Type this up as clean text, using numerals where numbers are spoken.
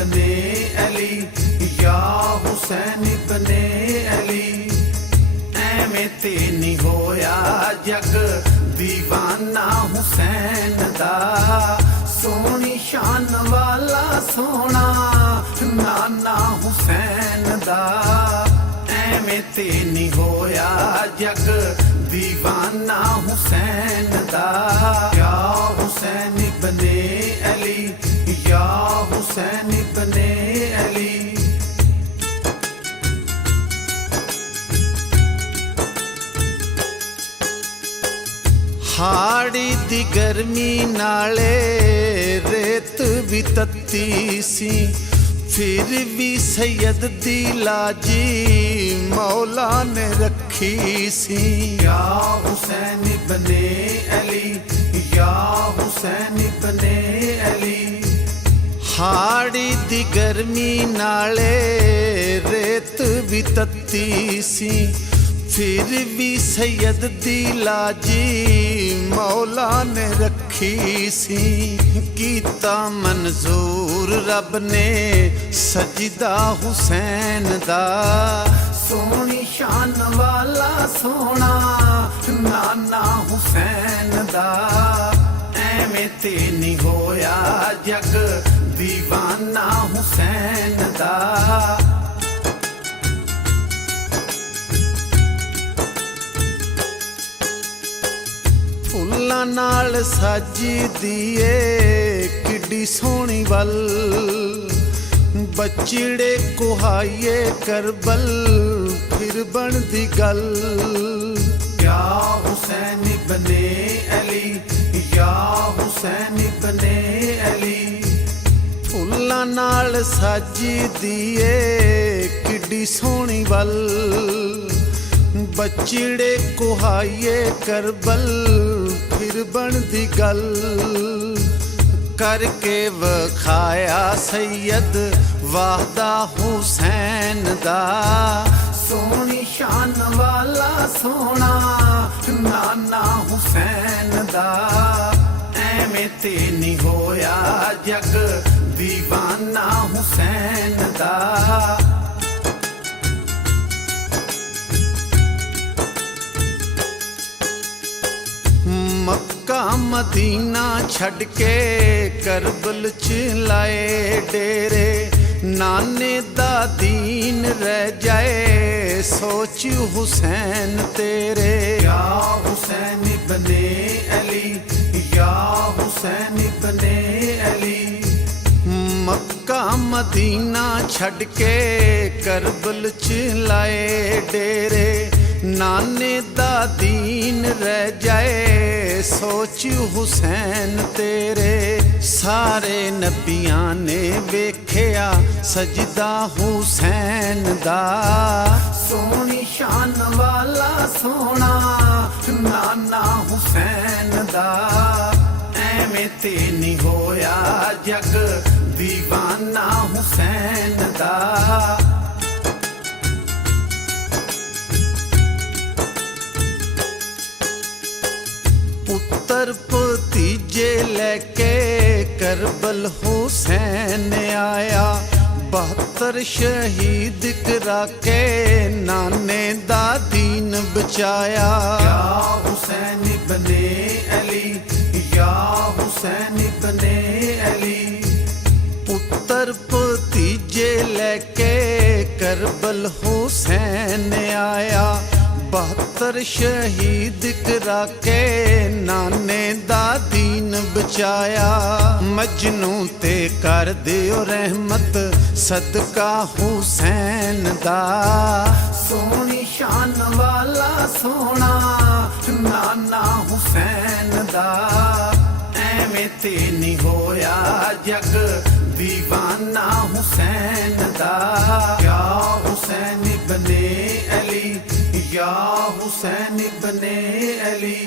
बने अली, या हुसैन बने अली। एवें ते नहीं होया जग दीवाना हुसैन दा, सोनी शान वाला सोना नाना हुसैन दा। एवें ते नहीं होया जग दीवाना हुसैन दा, या हुसैन बने अली, या हुसैन बने अली। हाड़ी दी गर्मी नाले रेत भी तत्ती सी, फिर भी सैयद दी लाजी मौला ने रखी सी। या हुसैन बने अली, या हुसैन बने अली। हाड़ी दी गर्मी नाले रेत भी तत्ती सी, फिर भी सैयद दी लाजी मौला ने रखी सी। कीता मंजूर रब ने सजदा हुसैन दा, सोनी शान वाला सोना नाना हुसैन दा। एवें ते नहीं होया जग दीवाना हुसैन दा। फुल्लां नाल साजी दिए किड्डी सोहनी वल, बचड़े कुहाइए करबल फिर बनदी गल। या हुसैन बने अली, या हुसैन बने अली। फुल्लां नाल साजी दिए किड्डी सोहनी वल, बचड़े कुहाइए करबल फिर बनदी गल। करके वखाया सैयद वाहदा हुसैन दा, सोनी शान वाला सोना नाना हुसैन दा। एवें ते नहीं होया जग दीवाना हुसैन दा। मक्का मदीना छड़ के करबल च लाए डेरे, नाने दा दीन रह जाए सोच हुसैन तेरे। या हुसैन बने अली, या हुसैन बने अली। मक्का मदीना छड़ के करबल च लाए डेरे, नाने दा दीन रह जाए सोच हुसैन तेरे। सारे नबियां ने वेख्या सजदा हुसैन दा, सोनी शान वाला सोना नाना हुसैन दा। एवें ते नहीं होया जग दीवाना हुसैन दा। पुत्र भतीजे लेके करबल हुसैन आया, 72 शहीद करा के नाने दा दीन बचाया। या हुसैन बने अली, या हुसैन बने अली। पुत्र भतीजे लेके करबल हुसैन आया, 72 शहीद करा के नाने दा दीन बचाया। मजनू ते कर दियो रहमत सदका हुसैन दा, सोनी शान वाला सोना नाना हुसैन दा। एवें ते नहीं होया जग दीवाना हुसैन दा। या हुसैन बने अली, या हुसैन बने अली।